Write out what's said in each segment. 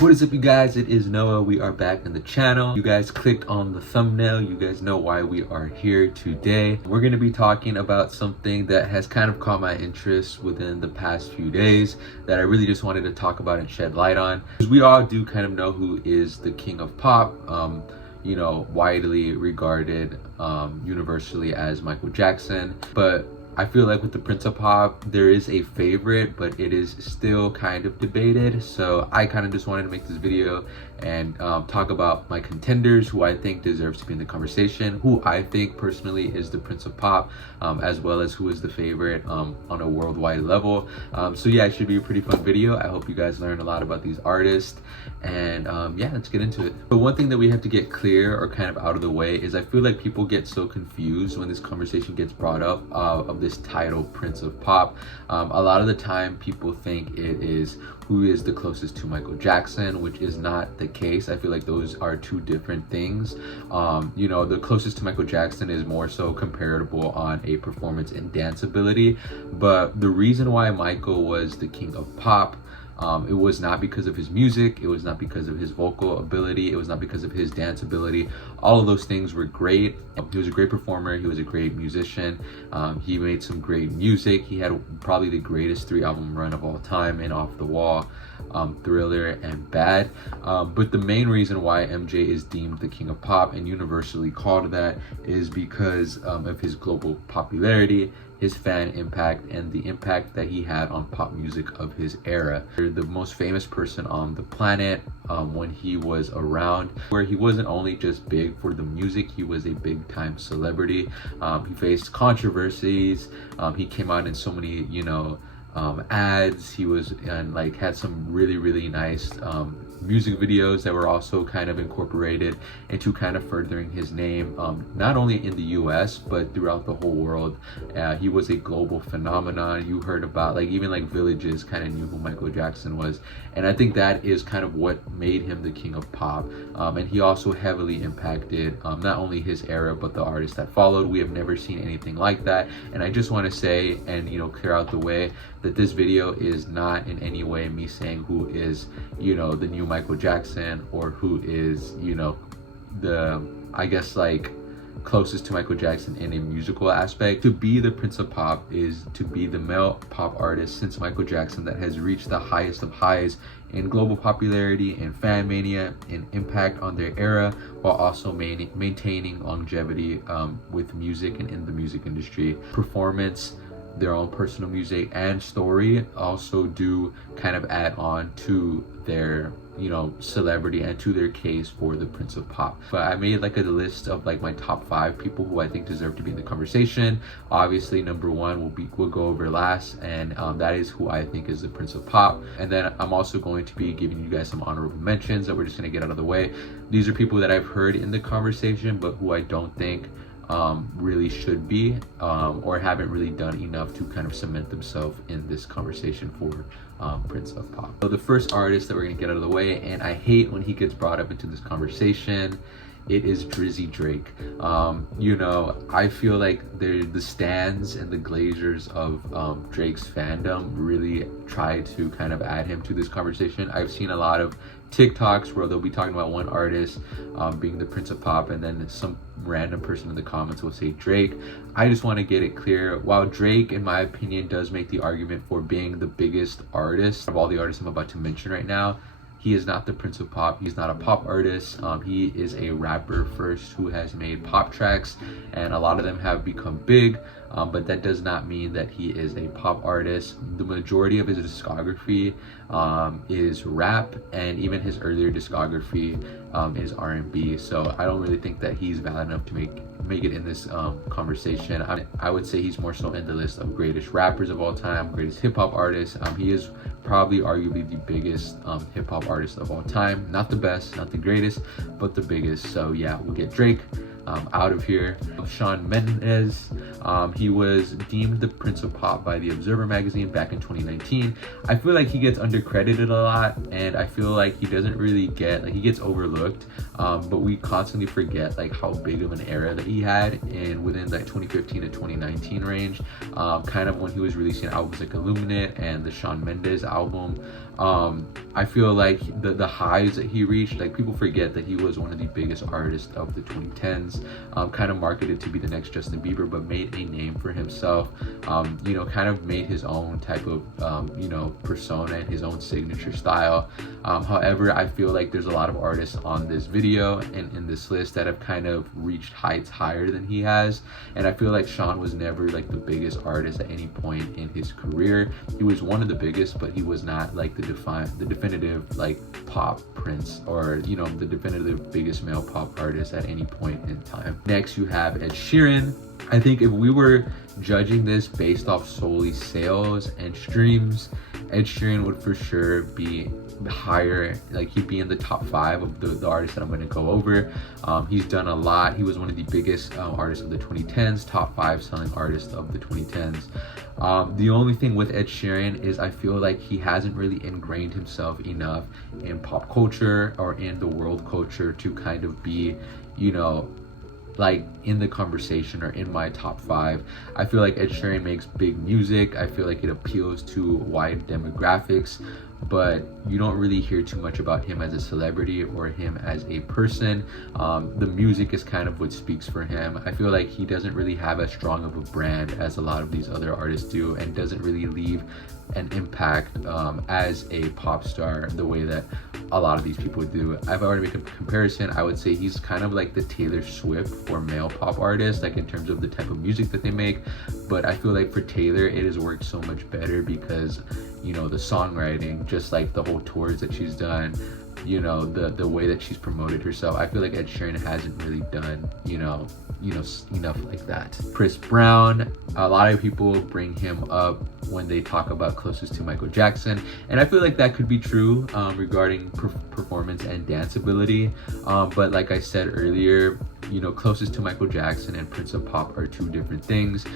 What is up, you guys? It is Noah. We are back on the channel. You guys clicked on the thumbnail. You guys know why we are here today. We're going to be talking about something that has kind of caught my interest within the past few days that I really just wanted to talk about and shed light on. Because we all do kind of know who is the king of pop, widely regarded universally as Michael Jackson. But I feel like with the Prince of Pop, there is a favorite, but it is still kind of debated. So I kind of just wanted to make this video and talk about my contenders, who I think deserves to be in the conversation, who I think personally is the Prince of Pop, as well as who is the favorite on a worldwide level. So yeah, it should be a pretty fun video. I hope you guys learn a lot about these artists. And yeah, let's get into it. But one thing that we have to get clear or kind of out of the way is I feel like people get so confused when this conversation gets brought up of this title, Prince of Pop. A lot of the time people think it is who is the closest to Michael Jackson, which is not the case. I feel like those are two different things. The closest to Michael Jackson is more so comparable on a performance and dance ability. But the reason why Michael was the king of pop, it was not because of his music, it was not because of his vocal ability, it was not because of his dance ability. All of those things were great. He was a great performer, he was a great musician, he made some great music. He had probably the greatest 3-album run of all time in Off the Wall, Thriller, and Bad. But the main reason why MJ is deemed the king of pop and universally called that is because of his global popularity, his fan impact, and the impact that he had on pop music of his era. The most famous person on the planet when he was around, where he wasn't only just big for the music, he was a big time celebrity. He faced controversies. He came out in so many, ads. He was and had some really nice music videos that were also kind of incorporated into kind of furthering his name, not only in the US but throughout the whole world. He was a global phenomenon. You heard about even villages kind of knew who Michael Jackson was, and I think that is kind of what made him the king of pop. And he also heavily impacted not only his era but the artists that followed. We have never seen anything like that, and I just want to say and clear out the way that this video is not in any way me saying who is the new Michael Jackson, or who is the closest to Michael Jackson in a musical aspect. To be the Prince of Pop is to be the male pop artist since Michael Jackson that has reached the highest of highs in global popularity and fan mania and impact on their era, while also maintaining longevity with music and in the music industry. Performance, their own personal music, and story also do kind of add on to their celebrity and to their case for the Prince of Pop. But I made a list of my top 5 people who I think deserve to be in the conversation. Obviously number 1 we'll go over last, and that is who I think is the Prince of Pop. And then I'm also going to be giving you guys some honorable mentions that we're just going to get out of the way. These are people that I've heard in the conversation but who I don't think really should be or haven't really done enough to kind of cement themselves in this conversation for Prince of Pop. So the first artist that we're gonna get out of the way, and I hate when he gets brought up into this conversation, it is Drizzy Drake. I feel like the stands and the glaziers of Drake's fandom really try to kind of add him to this conversation. I've seen a lot of TikToks where they'll be talking about one artist being the Prince of Pop, and then some random person in the comments will say Drake. I just want to get it clear. While Drake, in my opinion, does make the argument for being the biggest artist of all the artists I'm about to mention right now, he is not the Prince of Pop. He's not a pop artist. He is a rapper first who has made pop tracks, and a lot of them have become big, but that does not mean that he is a pop artist. The majority of his discography is rap, and even his earlier discography is R&B. So I don't really think that he's valid enough to make it in this conversation. I would say he's more so in the list of greatest rappers of all time, greatest hip-hop artists. He is probably arguably the biggest hip-hop artist of all time. Not the best, not the greatest, but the biggest. So yeah, we'll get Drake. out of here. Shawn Mendes, he was deemed the Prince of Pop by the Observer magazine back in 2019. I feel like he gets undercredited a lot, and I feel like he doesn't really get, like, he gets overlooked, but we constantly forget like how big of an era that he had in within that 2015 to 2019 range, kind of when he was releasing albums like Illuminate and the Shawn Mendes album. I feel like the highs that he reached, like, people forget that he was one of the biggest artists of the 2010s, kind of marketed to be the next Justin Bieber, but made a name for himself, you know, kind of made his own type of, you know, persona and his own signature style. However, I feel like there's a lot of artists on this video and in this list that have kind of reached heights higher than he has, and I feel like Shawn was never like the biggest artist at any point in his career. He was one of the biggest, but he was not like the definitive like pop prince, or, you know, the definitive biggest male pop artist at any point in time. Next, you have Ed Sheeran. I think if we were judging this based off solely sales and streams, Ed Sheeran would for sure be higher, like he'd be in the top 5 of the artists that I'm going to go over. He's done a lot. He was one of the biggest artists of the 2010s, top 5 selling artist of the 2010s. The only thing with Ed Sheeran is I feel like he hasn't really ingrained himself enough in pop culture or in the world culture to kind of be, you know, like in the conversation or in my top 5. I feel like Ed Sheeran makes big music. I feel like it appeals to wide demographics, but you don't really hear too much about him as a celebrity or him as a person. The music is kind of what speaks for him. I feel like he doesn't really have as strong of a brand as a lot of these other artists do, and doesn't really leave an impact as a pop star the way that a lot of these people do. I've already made a comparison. I would say he's kind of like the Taylor Swift for male pop artists, like in terms of the type of music that they make. But I feel like for Taylor, it has worked so much better because, you know, the songwriting, just like the whole tours that she's done, you know, the way that she's promoted herself. I feel like Ed Sheeran hasn't really done, you know, enough like that. Chris Brown, a lot of people bring him up when they talk about closest to Michael Jackson, and I feel like that could be true regarding performance and dance ability, but like I said earlier, you know, closest to Michael Jackson and Prince of Pop are two different things.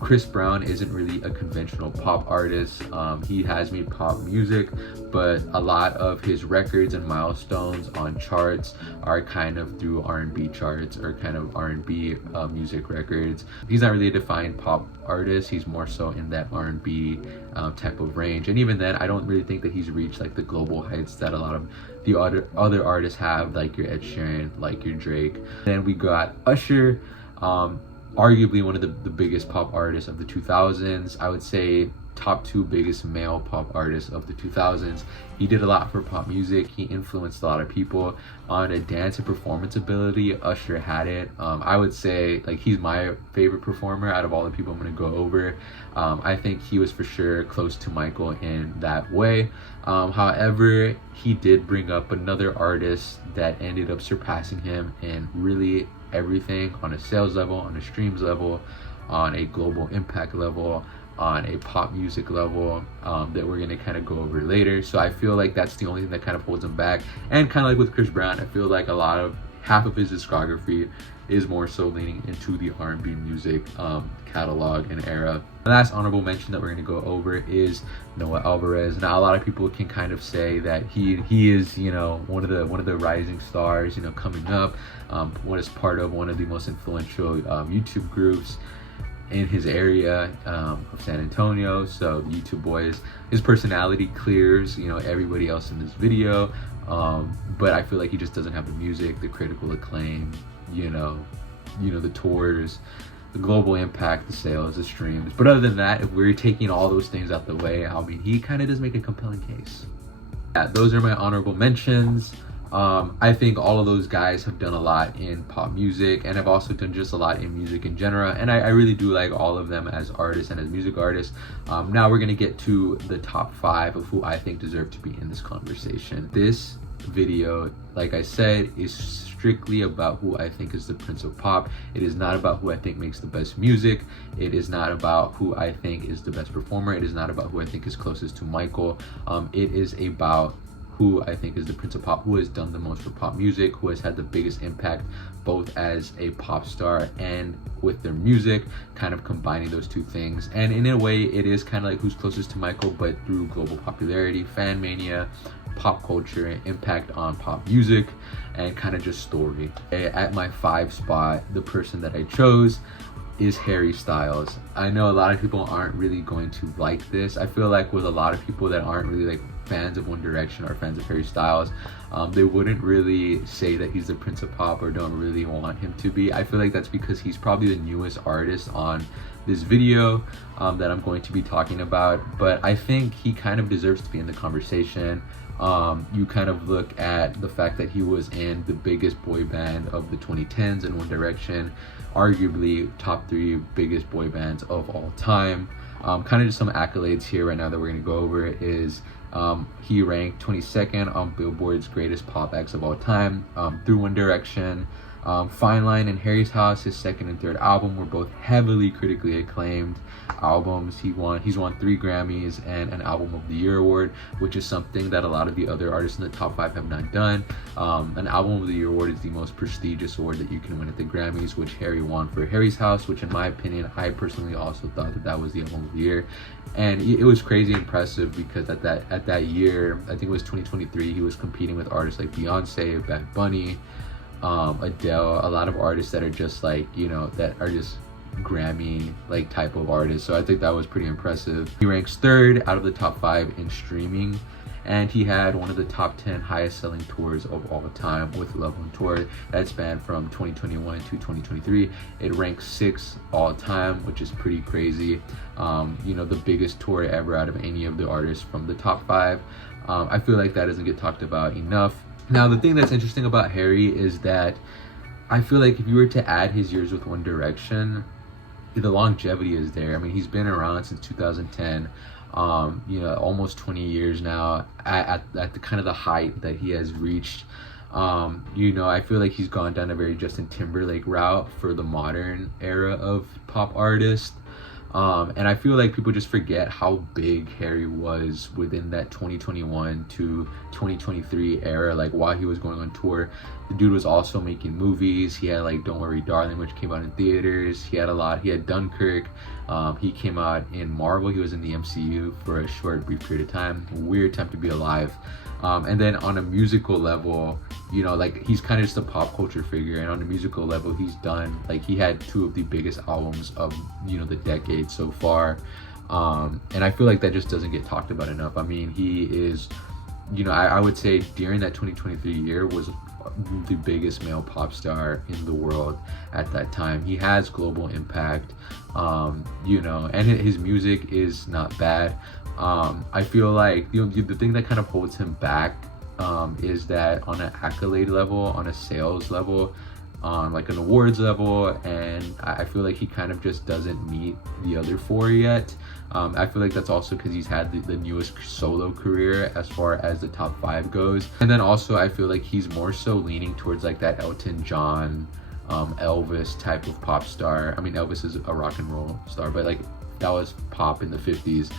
Chris Brown isn't really a conventional pop artist. He has made pop music, but a lot of his records and milestones on charts are kind of through R&B charts or kind of R&B music records. He's not really a defined pop artist. He's more so in that R&B type of range, and even then I don't really think that he's reached like the global heights that a lot of the other artists have, like your Ed Sheeran, like your Drake. Then we got Usher, arguably one of the biggest pop artists of the 2000s. I would say top 2 biggest male pop artists of the 2000s. He did a lot for pop music. He influenced a lot of people. On a dance and performance ability, Usher had it. I would say like he's my favorite performer out of all the people I'm going to go over. I think he was for sure close to Michael in that way. However, he did bring up another artist that ended up surpassing him in really everything, on a sales level, on a streams level, on a global impact level, on a pop music level, that we're gonna kind of go over later. So I feel like that's the only thing that kind of holds him back. And kind of like with Chris Brown, I feel like half of his discography is more so leaning into the R&B music catalog and era. The last honorable mention that we're going to go over is Noah Alvarez. Now, a lot of people can kind of say that he is, you know, one of the rising stars, you know, coming up. What is part of one of the most influential YouTube groups in his area of San Antonio. So the YouTube boys, his personality clears, you know, everybody else in this video. But I feel like he just doesn't have the music, the critical acclaim, you know, the tours, the global impact, the sales, the streams. But other than that, if we're taking all those things out the way, I mean, he kind of does make a compelling case. Yeah, those are my honorable mentions. I think all of those guys have done a lot in pop music, and have also done just a lot in music in general, and I really do like all of them as artists and as music artists. Now we're gonna get to the top 5 of who I think deserve to be in this conversation. This video, like I said, is strictly about who I think is the Prince of Pop. It is not about who I think makes the best music. It is not about who I think is the best performer. It is not about who I think is closest to Michael. It is about who I think is the Prince of Pop, who has done the most for pop music, who has had the biggest impact both as a pop star and with their music, kind of combining those two things. And in a way, it is kind of like who's closest to Michael, but through global popularity, fan mania, pop culture, impact on pop music, and kind of just story. At my 5 spot, the person that I chose is Harry Styles. I know a lot of people aren't really going to like this. I feel like with a lot of people that aren't really like fans of One Direction or fans of Harry Styles, they wouldn't really say that he's the Prince of Pop or don't really want him to be. I feel like that's because he's probably the newest artist on this video that I'm going to be talking about, but I think he kind of deserves to be in the conversation. You kind of look at the fact that he was in the biggest boy band of the 2010s in One Direction, arguably top 3 biggest boy bands of all time. Kind of just some accolades here right now that we're going to go over is he ranked 22nd on Billboard's greatest pop acts of all time through One Direction. Fine Line and Harry's House, his second and third album, were both heavily critically acclaimed albums. He's won 3 Grammys and an Album of the Year award, which is something that a lot of the other artists in the top 5 have not done. An Album of the Year award is the most prestigious award that you can win at the Grammys, which Harry won for Harry's House, which in my opinion, I personally also thought that was the Album of the Year. And it was crazy impressive because at that year, I think it was 2023, he was competing with artists like Beyonce, Bad Bunny, Adele, a lot of artists that are just like, you know, that are just Grammy like type of artists. So I think that was pretty impressive. He ranks 3rd out of the top 5 in streaming, and he had one of the top 10 highest selling tours of all time with Love on Tour that spanned from 2021 to 2023. It ranks 6th all time, which is pretty crazy. You know, the biggest tour ever out of any of the artists from the top 5. I feel like that doesn't get talked about enough. Now, the thing that's interesting about Harry is that I feel like if you were to add his years with One Direction, the longevity is there. I mean, he's been around since 2010, you know, almost 20 years now at the kind of the height that he has reached. You know, I feel like he's gone down a very Justin Timberlake route for the modern era of pop artists. And I feel like people just forget how big Harry was within that 2021 to 2023 era. Like while he was going on tour, the dude was also making movies. He had like Don't Worry Darling, which came out in theaters. He had Dunkirk. He came out in Marvel. He was in the MCU for a short brief period of time. Weird time to be alive. And then on a musical level, you know, like he's kind of just a pop culture figure, and on a musical level, he's done, like, he had 2 of the biggest albums of, you know, the decade so far. And I feel like that just doesn't get talked about enough. I mean, he is, you know, I would say during that 2023 year was the biggest male pop star in the world at that time. He has global impact, you know, and his music is not bad. I feel like, you know, the thing that kind of holds him back is that on an accolade level, on a sales level, on like an awards level, and I feel like he kind of just doesn't meet the other 4 yet. I feel like that's also because he's had the newest solo career as far as the top 5 goes. And then also I feel like he's more so leaning towards like that Elton John, Elvis type of pop star. I mean, Elvis is a rock and roll star, but like that was pop in the 50s.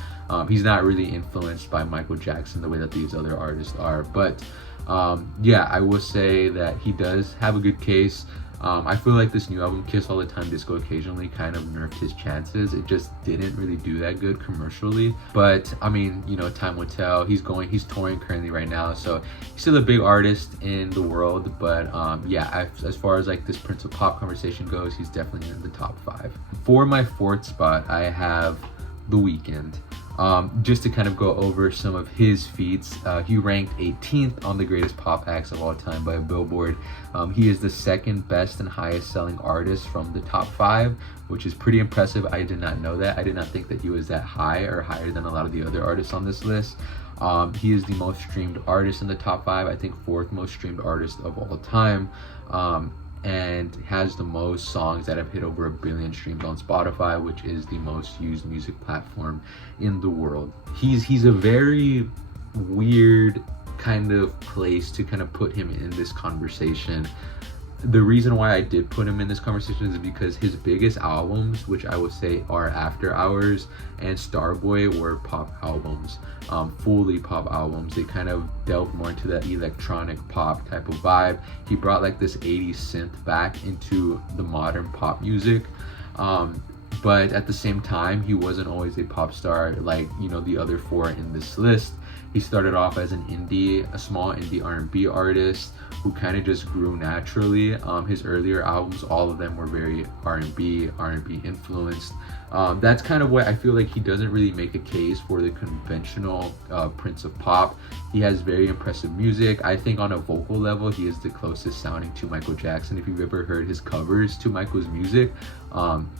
He's not really influenced by Michael Jackson the way that these other artists are. But yeah, I will say that he does have a good case. I feel like this new album, Kiss All the Time, Disco Occasionally, kind of nerfed his chances. It just didn't really do that good commercially. But I mean, you know, time will tell. He's touring currently right now, so he's still a big artist in the world. But yeah, as far as like this Prince of Pop conversation goes, he's definitely in the top 5. For my 4th spot, I have The Weeknd. Just to kind of go over some of his feats, he ranked 18th on the greatest pop acts of all time by Billboard. He is the 2nd best and highest selling artist from the top 5, which is pretty impressive. I did not know that. I did not think that he was that high or higher than a lot of the other artists on this list. He is the most streamed artist in the top 5, I think 4th most streamed artist of all time. And has the most songs that have hit over 1 billion streams on Spotify, which is the most used music platform in the world. He's a very weird kind of place to kind of put him in this conversation. The reason why I did put him in this conversation is because his biggest albums, which I would say are After Hours and Starboy, were pop albums, fully pop albums. They kind of delved more into that electronic pop type of vibe. He brought like this 80s synth back into the modern pop music. But at the same time, he wasn't always a pop star like, you know, the other four in this list. He started off as a small indie R&B artist who kind of just grew naturally. His earlier albums, all of them were very R&B influenced. That's kind of what I feel like he doesn't really make a case for the conventional Prince of Pop. He has very impressive music. I think on a vocal level, he is the closest sounding to Michael Jackson. If you've ever heard his covers to Michael's music,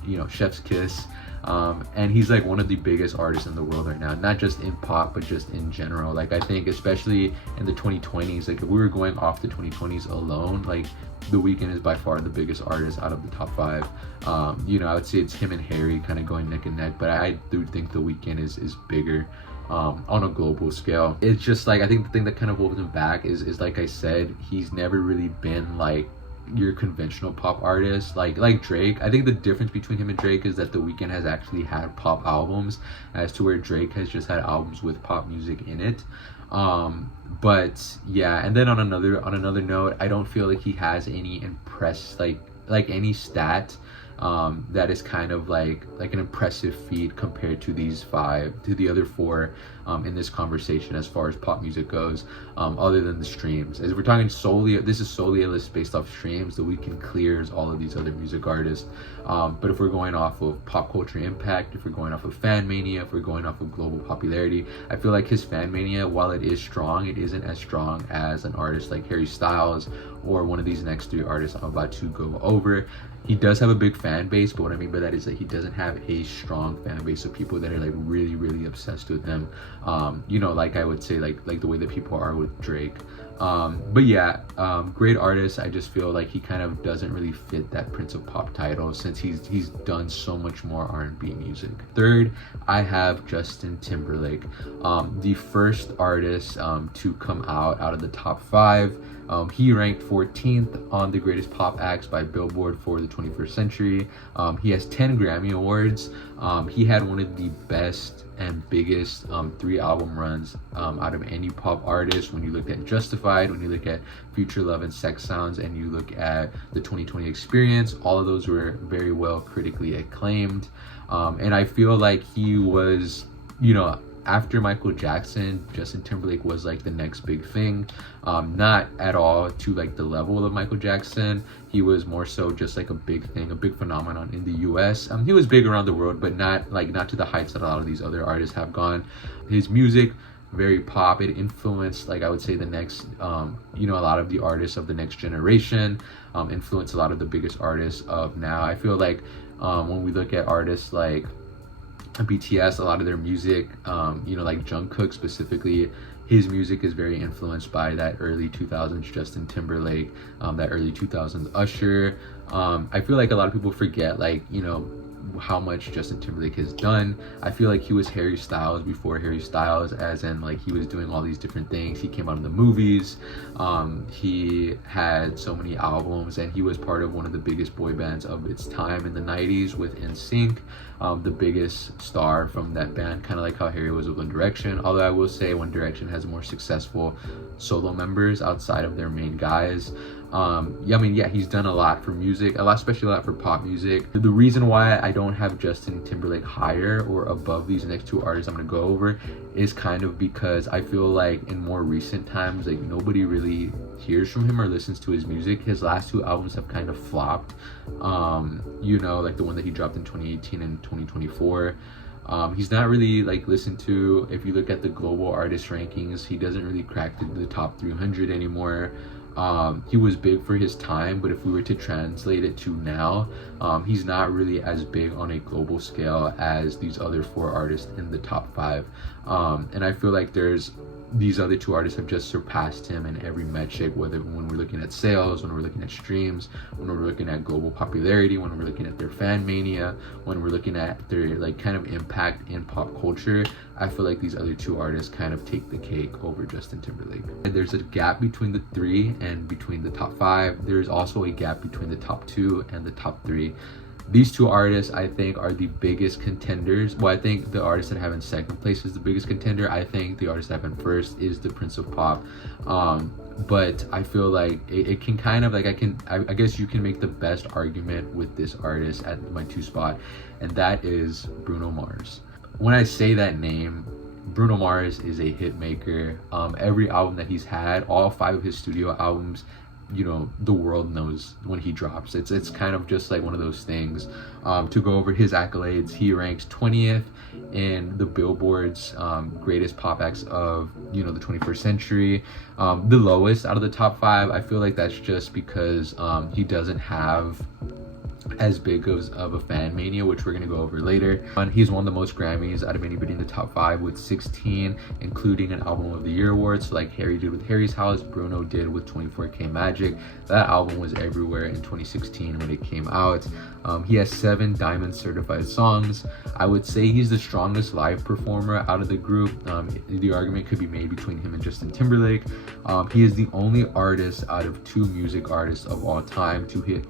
you know, Chef's Kiss, and he's like one of the biggest artists in the world right now, not just in pop but just in general. Like I think especially in the 2020s, like if we were going off the 2020s alone, like The Weeknd is by far the biggest artist out of the top 5. You know, I would say it's him and Harry kind of going neck and neck, but I do think The Weeknd is bigger on a global scale. It's just like I think the thing that kind of holds him back is like I said, he's never really been like your conventional pop artist like Drake. I think the difference between him and Drake is that The Weeknd has actually had pop albums, as to where Drake has just had albums with pop music in it. But yeah, and then on another note, I don't feel like he has any like any stat that is kind of like an impressive feat compared to the other 4 in this conversation as far as pop music goes, other than the streams. As we're talking this is solely a list based off streams. The Weeknd clears all of these other music artists. But if we're going off of pop culture impact, if we're going off of fan mania, if we're going off of global popularity, I feel like his fan mania, while it is strong, it isn't as strong as an artist like Harry Styles or one of these next 3 artists I'm about to go over. He does have a big fan base, but what I mean by that is that he doesn't have a strong fan base of people that are like really obsessed with him. You know, like I would say like the way that people are with Drake. But yeah, great artist. I just feel like he kind of doesn't really fit that Prince of Pop title since he's done so much more R&B music. Third, I have Justin Timberlake, the first artist to come out of the top 5. He ranked 14th on the greatest pop acts by Billboard for the 21st century. He has 10 Grammy Awards. He had one of the best and biggest 3 album runs out of any pop artist. When you look at Justified, when you look at Future Love and Sex Sounds, and you look at the 2020 Experience, all of those were very well critically acclaimed. And I feel like he was, you know, after Michael Jackson, Justin Timberlake was like the next big thing. Not at all to like the level of Michael Jackson. He was more so just like a big thing, a big phenomenon in the US. He was big around the world, but not to the heights that a lot of these other artists have gone. His music, very pop. It influenced, like I would say, the next, you know, a lot of the artists of the next generation, influenced a lot of the biggest artists of now. I feel like when we look at artists like BTS, a lot of their music, you know, like Jungkook specifically, his music is very influenced by that early 2000s Justin Timberlake, that early 2000s Usher. I feel like a lot of people forget, like, you know, how much Justin Timberlake has done. I feel like he was Harry Styles before Harry Styles, as in like he was doing all these different things. He came out in the movies, he had so many albums, and he was part of one of the biggest boy bands of its time in the 90s with NSYNC, the biggest star from that band, kind of like how Harry was with One Direction. Although I will say One Direction has more successful solo members outside of their main guys. Yeah, I mean, yeah, he's done a lot for music, especially a lot for pop music. The reason why I don't have Justin Timberlake higher or above these next 2 artists I'm gonna go over is kind of because I feel like in more recent times, like nobody really hears from him or listens to his music. His last 2 albums have kind of flopped. You know, like the one that he dropped in 2018 and 2024. He's not really like listened to. If you look at the global artist rankings, he doesn't really crack the top 300 anymore. He was big for his time, but if we were to translate it to now, he's not really as big on a global scale as these other 4 artists in the top 5. And I feel like there's these other two artists have just surpassed him in every metric, whether when we're looking at sales, when we're looking at streams, when we're looking at global popularity, when we're looking at their fan mania, when we're looking at their like kind of impact in pop culture. I feel like these other two artists kind of take the cake over Justin Timberlake. And there's a gap between the three and between the top five. There's also a gap between the top two and the top three. These two artists, I think, are the biggest contenders. Well, I think the artist that I have in second place is the biggest contender. I think the artist that I have in first is the Prince of Pop. But I feel like it can kind of like, I guess you can make the best argument with this artist at my 2 spot, and that is Bruno Mars. When I say that name, Bruno Mars is a hit maker. Every album that he's had, all 5 of his studio albums, you know, the world knows when he drops. It's kind of just like one of those things. To go over his accolades, he ranks 20th in the Billboard's greatest pop acts of, you know, the 21st century. The lowest out of the top 5. I feel like that's just because he doesn't have as big of a fan mania, which we're going to go over later. He's won the most Grammys out of anybody in the top 5 with 16, including an Album of the Year award. So like Harry did with Harry's House, Bruno did with 24K Magic. That album was everywhere in 2016 when it came out. He has 7 Diamond certified songs. I would say he's the strongest live performer out of the group. The argument could be made between him and Justin Timberlake. He is the only artist out of 2 music artists of all time to hit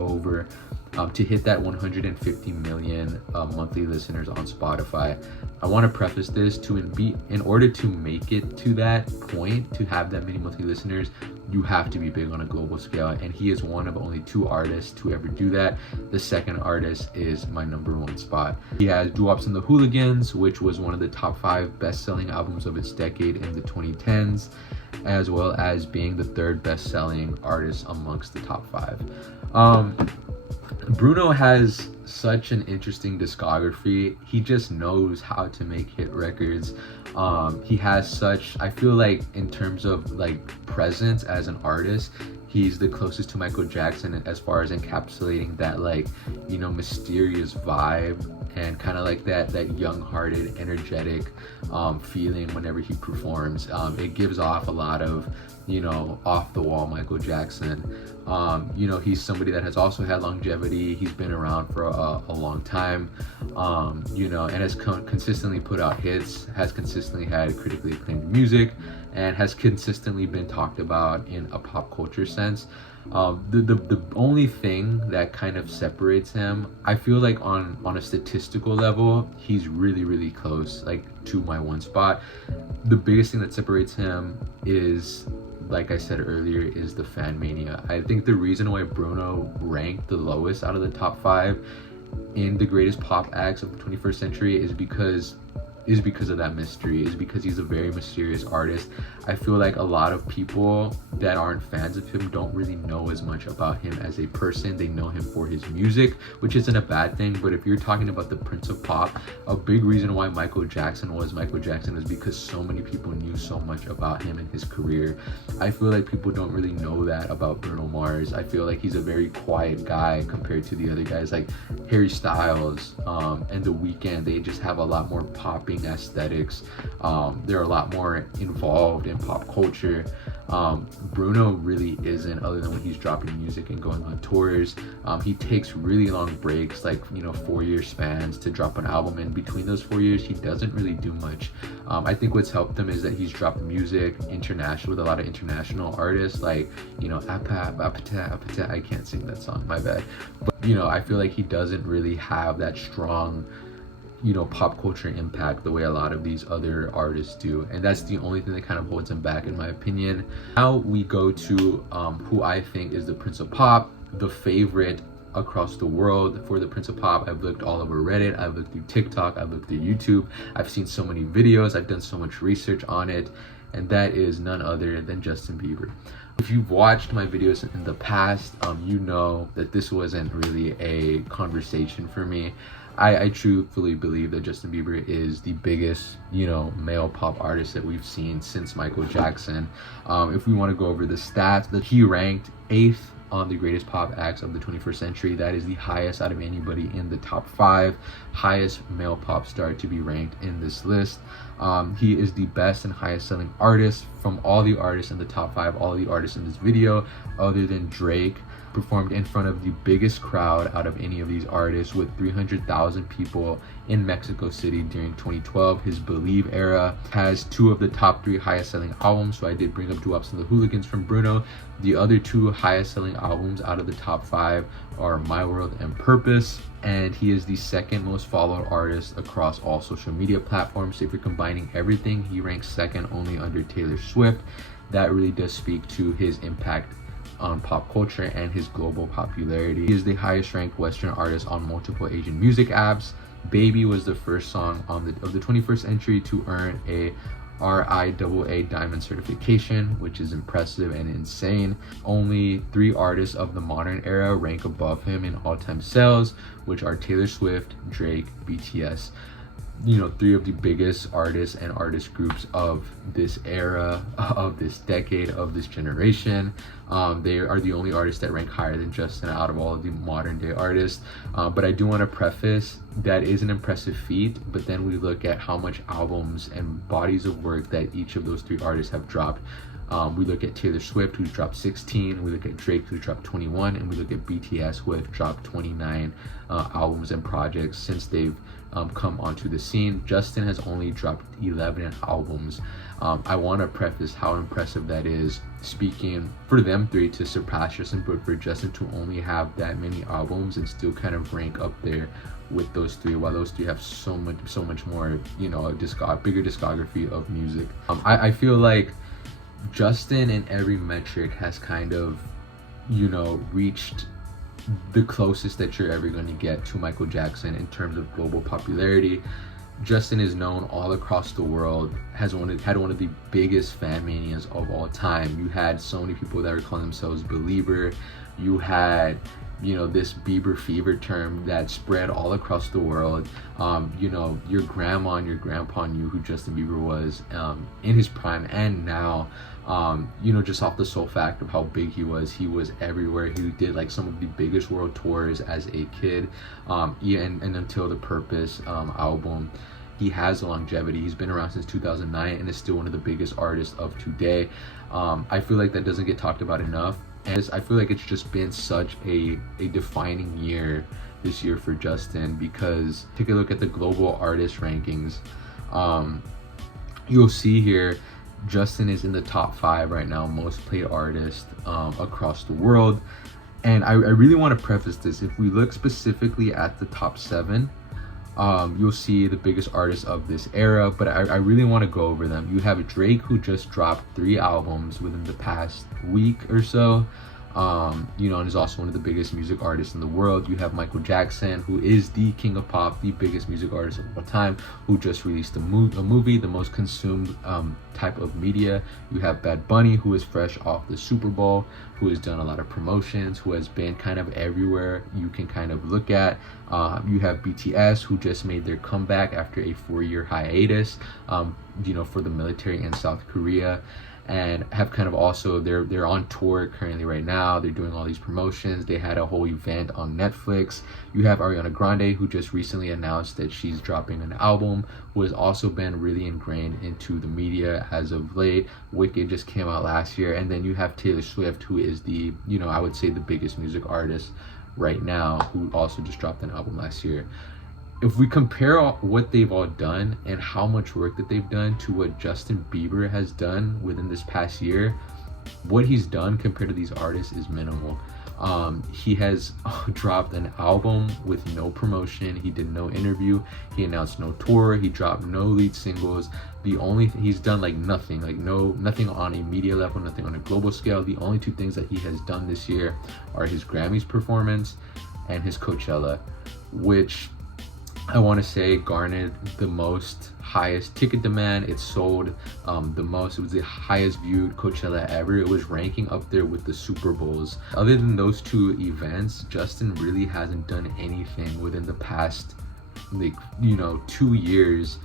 that 150 million monthly listeners on Spotify. I want to preface this in order to make it to that point, to have that many monthly listeners, you have to be big on a global scale, and he is one of only 2 artists to ever do that. The second artist is my number 1 spot. He has Doo-Wops and the Hooligans, which was one of the top 5 best-selling albums of its decade in the 2010s, as well as being the 3rd best-selling artist amongst the top 5. Bruno has such an interesting discography. He just knows how to make hit records. He has such, I feel like in terms of like presence as an artist, he's the closest to Michael Jackson as far as encapsulating that, like, you know, mysterious vibe and kind of like that young-hearted, energetic feeling whenever he performs. It gives off a lot of, you know, off-the-wall Michael Jackson. You know, he's somebody that has also had longevity. He's been around for a long time, you know, and has consistently put out hits, has consistently had critically acclaimed music, and has consistently been talked about in a pop culture sense. The only thing that kind of separates him, I feel like on a statistical level, he's really close, like, to my 1 spot. The biggest thing that separates him is, like I said earlier, is the fan mania. I think the reason why Bruno ranked the lowest out of the top 5 in the greatest pop acts of the 21st century is because of that mystery, is because he's a very mysterious artist. I feel like a lot of people that aren't fans of him don't really know as much about him as a person. They know him for his music, which isn't a bad thing, but if you're talking about the Prince of Pop, a big reason why Michael Jackson was because so many people knew so much about him and his career. I feel like people don't really know that about Bruno Mars. I feel like he's a very quiet guy compared to the other guys like Harry Styles and The Weeknd. They just have a lot more popping aesthetics. They're a lot more involved in pop culture. Bruno really isn't, other than when he's dropping music and going on tours. He takes really long breaks, like, you know, 4-year spans to drop an album. In between those 4 years, he doesn't really do much. I think what's helped him is that he's dropped music international with a lot of international artists, like, you know, I can't sing that song, my bad. But, you know, I feel like he doesn't really have that strong, you know, pop culture impact the way a lot of these other artists do, and that's the only thing that kind of holds him back, in my opinion. Now we go to who I think is the Prince of Pop, the favorite across the world for the Prince of Pop. I've looked all over Reddit, I've looked through TikTok, I've looked through YouTube, I've seen so many videos, I've done so much research on it, and that is none other than Justin Bieber. If you've watched my videos in the past, you know that this wasn't really a conversation for me. I truthfully believe that Justin Bieber is the biggest, you know, male pop artist that we've seen since Michael Jackson. If we want to go over the stats, that he ranked 8th on the greatest pop acts of the 21st century. That is the highest out of anybody in the top 5, highest male pop star to be ranked in this list. He is the best and highest selling artist from all the artists in the top 5, all the artists in this video, other than Drake, performed in front of the biggest crowd out of any of these artists, with 300,000 people in Mexico City during 2012. His Believe era has 2 of the top 3 highest selling albums. So I did bring up Doo-Wops and the Hooligans from Bruno. The other 2 highest selling albums out of the top 5 are My World and Purpose. And he is the 2nd most followed artist across all social media platforms. So if you're combining everything, he ranks 2nd only under Taylor Swift. That really does speak to his impact on pop culture and his global popularity. He is the highest ranked Western artist on multiple Asian music apps. Baby was the first song of the 21st century to earn a RIAA Diamond certification, which is impressive and insane. Only 3 artists of the modern era rank above him in all-time sales, which are Taylor Swift, Drake, BTS. 3 of the biggest artists and artist groups of this era, of this decade, of this generation. They are the only artists that rank higher than Justin out of all of the modern day artists. But I do want to preface that is an impressive feat, but then we look at how much albums and bodies of work that each of those 3 artists have dropped. We look at Taylor Swift, who's dropped 16, we look at Drake, who's dropped 21, and we look at BTS, who have dropped 29 albums and projects since they've come onto the scene. Justin has only dropped 11 albums. I want to preface how impressive that is, speaking for them 3 to surpass Justin, but for Justin to only have that many albums and still kind of rank up there with those 3, while those 3 have so much more, a bigger discography of music. I feel like Justin in every metric has kind of, reached the closest that you're ever going to get to Michael Jackson in terms of global popularity. Justin is known all across the world, had one of the biggest fan manias of all time. You had so many people that were calling themselves Belieber. You had this Bieber fever term that spread all across the world. Your grandma and your grandpa knew who Justin Bieber was in his prime and now. Just off the sole fact of how big he was everywhere. He did like some of the biggest world tours as a kid, and until the Purpose album. He has a longevity. He's been around since 2009 and is still one of the biggest artists of today. I feel like that doesn't get talked about enough, and I feel like it's just been such a defining year this year for Justin, because take a look at the global artist rankings. You'll see here Justin is in the top 5 right now, most played artist across the world. And I really want to preface this. If we look specifically at the top 7, you'll see the biggest artists of this era, but I really want to go over them. You have Drake, who just dropped 3 albums within the past week or so, and is also one of the biggest music artists in the world. You have Michael Jackson, who is the king of pop, the biggest music artist of all time, who just released a movie, the most consumed type of media. You have Bad Bunny, who is fresh off the Super Bowl, who has done a lot of promotions, who has been kind of everywhere you can kind of look at. You have BTS, who just made their comeback after a 4-year hiatus, for the military in South Korea, and have kind of also, they're on tour currently right now. They're doing all these promotions. They had a whole event on Netflix. You have Ariana Grande, who just recently announced that she's dropping an album, who has also been really ingrained into the media as of late. Wicked just came out last year. And then you have Taylor Swift, who is the, I would say the biggest music artist right now, who also just dropped an album last year. If we compare what they've all done and how much work that they've done to what Justin Bieber has done within this past year, what he's done compared to these artists is minimal. He has dropped an album with no promotion. He did no interview. He announced no tour. He dropped no lead singles. He's done nothing on a media level, nothing on a global scale. The only 2 things that he has done this year are his Grammys performance and his Coachella, which I want to say garnered the most highest ticket demand. It sold the most. It was the highest viewed Coachella ever. It was ranking up there with the Super Bowls. Other than those 2 events, Justin really hasn't done anything within the past 2 years,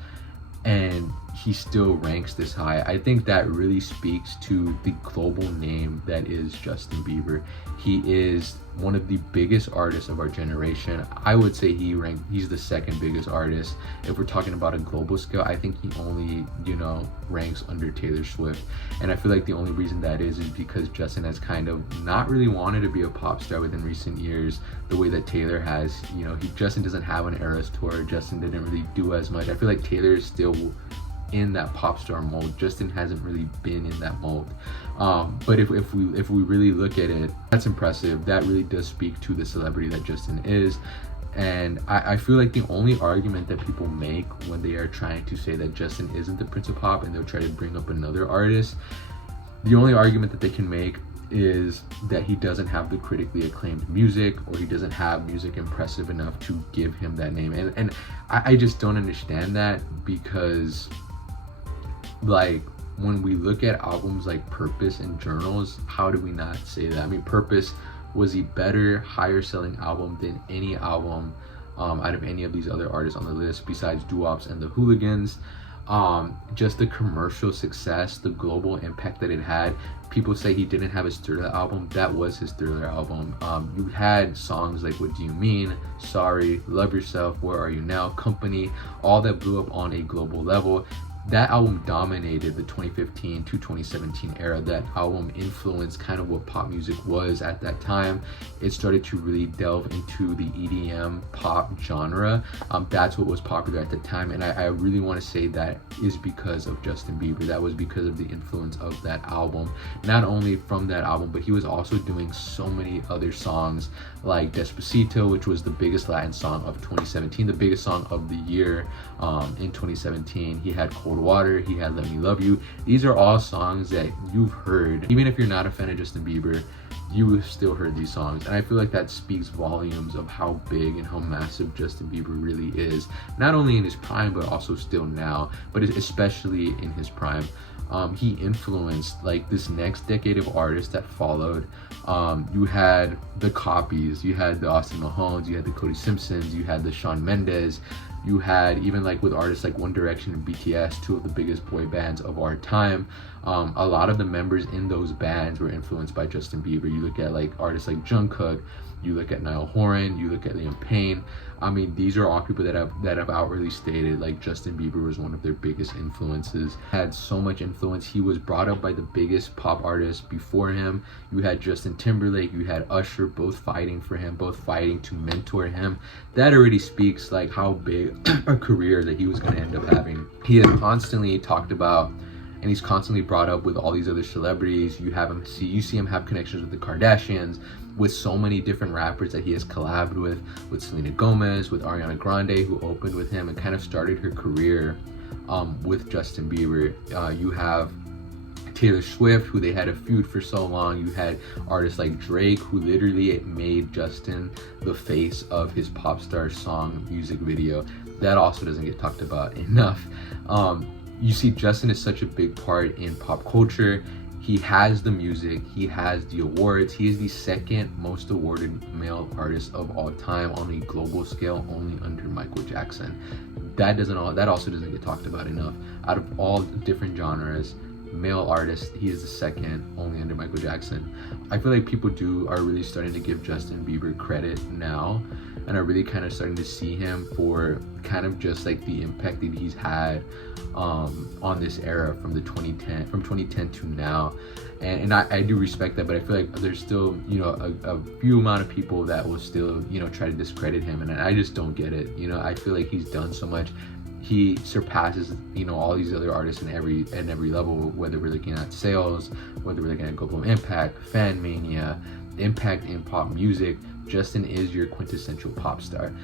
and he still ranks this high. I think that really speaks to the global name that is Justin Bieber. He is one of the biggest artists of our generation. I would say he's the second biggest artist. If we're talking about a global scale, I think he only, ranks under Taylor Swift. And I feel like the only reason that is because Justin has kind of not really wanted to be a pop star within recent years the way that Taylor has. Justin doesn't have an Eras tour. Justin didn't really do as much. I feel like Taylor is still in that pop star mold. Justin hasn't really been in that mold. But if we really look at it, that's impressive. That really does speak to the celebrity that Justin is. And I feel like the only argument that people make when they are trying to say that Justin isn't the Prince of Pop and they'll try to bring up another artist, the only argument that they can make is that he doesn't have the critically acclaimed music, or he doesn't have music impressive enough to give him that name. And I just don't understand that, because like when we look at albums like Purpose and Journals, how do we not say that? I mean, Purpose was a better, higher selling album than any album out of any of these other artists on the list besides Doo-Wops and the Hooligans. Just the commercial success, the global impact that it had. People say he didn't have his Thriller album. That was his Thriller album. You had songs like What Do You Mean, Sorry, Love Yourself, Where Are You Now, Company, all that blew up on a global level. That album dominated the 2015 to 2017 era. That album influenced kind of what pop music was at that time. It started to really delve into the EDM pop genre. That's what was popular at the time. And I really want to say that is because of Justin Bieber. That was because of the influence of that album. Not only from that album, but he was also doing so many other songs like Despacito, which was the biggest Latin song of 2017, the biggest song of the year in 2017. He had Cold Water, he had Let Me Love You. These are all songs that you've heard. Even if you're not a fan of Justin Bieber, you have still heard these songs. And I feel like that speaks volumes of how big and how massive Justin Bieber really is. Not only in his prime, but also still now, but especially in his prime. He influenced like this next decade of artists that followed. You had the Copies, you had the Austin Mahones, you had the Cody Simpsons, you had the Shawn Mendes, you had even like with artists like One Direction and BTS, two of the biggest boy bands of our time. A lot of the members in those bands were influenced by Justin Bieber. You look at like artists like Jungkook, you look at Niall Horan, you look at Liam Payne. I mean, these are all people that have outwardly stated like Justin Bieber was one of their biggest influences. Had so much influence. He was brought up by the biggest pop artists before him. You had Justin Timberlake, you had Usher, both fighting for him, both fighting to mentor him. That already speaks like how big a career that he was going to end up having. He has constantly talked about, and he's constantly brought up with all these other celebrities. You see him have connections with the Kardashians, with so many different rappers that he has collabed with Selena Gomez, with Ariana Grande, who opened with him and kind of started her career with Justin Bieber. You have Taylor Swift, who they had a feud for so long. You had artists like Drake, who literally made Justin the face of his pop star song music video. That also doesn't get talked about enough. You see, Justin is such a big part in pop culture. He has the music, he has the awards. He is the second most awarded male artist of all time on a global scale, only under Michael Jackson. That also doesn't get talked about enough. Out of all different genres, male artist, he is the second, only under Michael Jackson. I feel like people are really starting to give Justin Bieber credit now, and are really kind of starting to see him for kind of just like the impact that he's had on this era from 2010 to now. And I do respect that, but I feel like there's still a few amount of people that will still try to discredit him, and I just don't get it. I feel like he's done so much. He surpasses all these other artists in every level, whether we're looking at sales, whether we're looking at global impact, fan mania, impact in pop music. Justin is your quintessential pop star.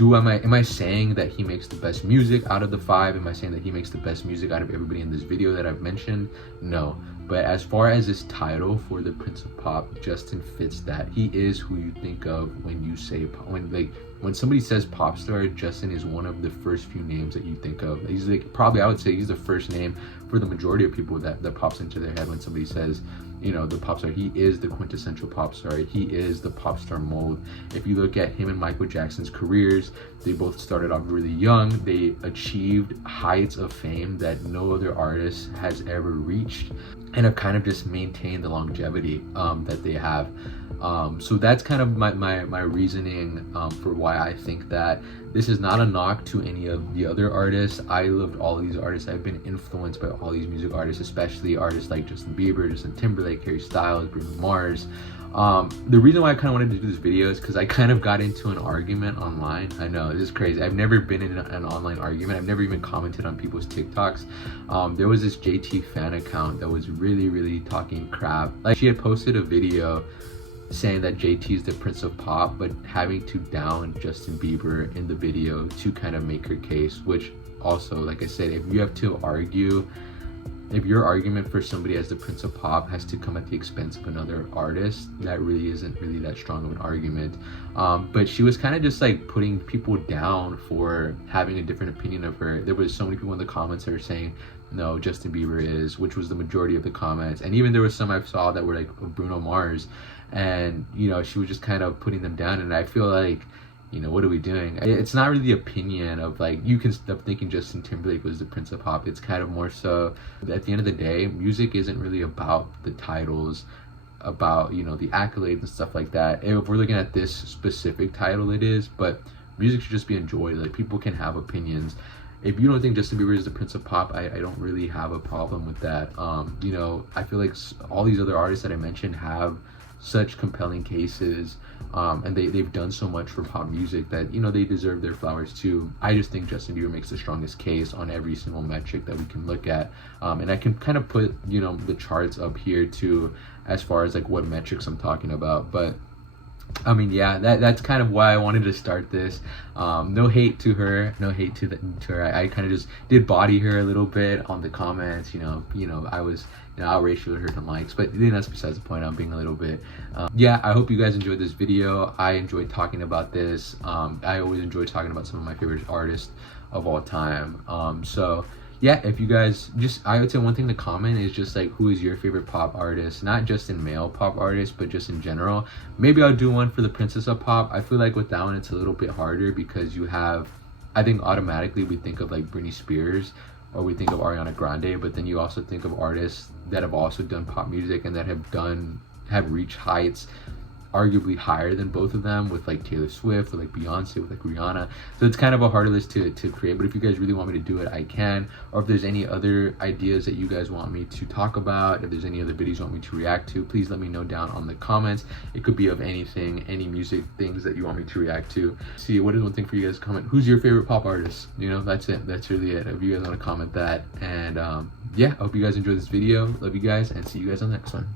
Am I saying that he makes the best music out of the five? Am I saying that he makes the best music out of everybody in this video that I've mentioned? No. But as far as this title for the Prince of Pop, Justin fits that. He is who you think of when you say when somebody says pop star. Justin is one of the first few names that you think of. He's I would say he's the first name for the majority of people that pops into their head when somebody says you know, the pop star. He is the quintessential pop star. He is the pop star mold. If you look at him and Michael Jackson's careers, they both started off really young. They achieved heights of fame that no other artist has ever reached, and have kind of just maintained the longevity that they have. So that's kind of my reasoning for why I think that this is not a knock to any of the other artists. I loved all of these artists. I've been influenced by all these music artists, especially artists like Justin Bieber, Justin Timberlake, Harry Styles, Bruno Mars. The reason why I kind of wanted to do this video is because I kind of got into an argument online. I know, this is crazy. I've never been in an online argument. I've never even commented on people's TikToks. There was this JT fan account that was really talking crap. Like, she had posted a video saying that JT is the Prince of Pop, but having to down Justin Bieber in the video to kind of make her case, which also, like I said, if you have to argue, if your argument for somebody as the Prince of Pop has to come at the expense of another artist, that really isn't really that strong of an argument. But she was kind of just like putting people down for having a different opinion of her. There was so many people in the comments that were saying, no, Justin Bieber is, which was the majority of the comments. And even there was some I saw that were like Bruno Mars, and you know, she was just kind of putting them down. And I feel like, you know, what are we doing? It's not really the opinion of like, you can stop thinking Justin Timberlake was the Prince of Pop. It's kind of more so at the end of the day, music isn't really about the titles, about, you know, the accolades and stuff like that. If we're looking at this specific title, it is, but music should just be enjoyed. Like, people can have opinions. If you don't think Justin Bieber is the Prince of Pop, I don't really have a problem with that. You know, I feel like all these other artists that I mentioned have such compelling cases, and they've done so much for pop music that, you know, they deserve their flowers too. I just think Justin Bieber makes the strongest case on every single metric that we can look at, and I can kind of put, you know, the charts up here too, as far as like what metrics I'm talking about. But I mean, yeah, that's kind of why I wanted to start this. No hate to her, no hate to her. I kind of just did body her a little bit on the comments. You know, I was, you know, outraged with her some likes, but then that's besides the point. I'm being a little bit. Yeah, I hope you guys enjoyed this video. I enjoyed talking about this. I always enjoy talking about some of my favorite artists of all time. So yeah, if you guys I would say one thing to comment is just like, who is your favorite pop artist? Not just in male pop artists, but just in general. Maybe I'll do one for the Princess of Pop. I feel like with that one, it's a little bit harder because you have, I think automatically we think of like Britney Spears, or we think of Ariana Grande, but then you also think of artists that have also done pop music and that have reached heights arguably higher than both of them, with like Taylor Swift, or like Beyonce, with like Rihanna. So it's kind of a harder list to create, but if you guys really want me to do it, I can. Or if there's any other ideas that you guys want me to talk about, if there's any other videos you want me to react to, please let me know down on the comments. It could be of anything, any music things that you want me to react to. See, what is one thing for you guys to comment? Who's your favorite pop artist? You know, that's it. That's really it. If you guys want to comment that. And yeah, I hope you guys enjoyed this video. Love you guys, and see you guys on the next one.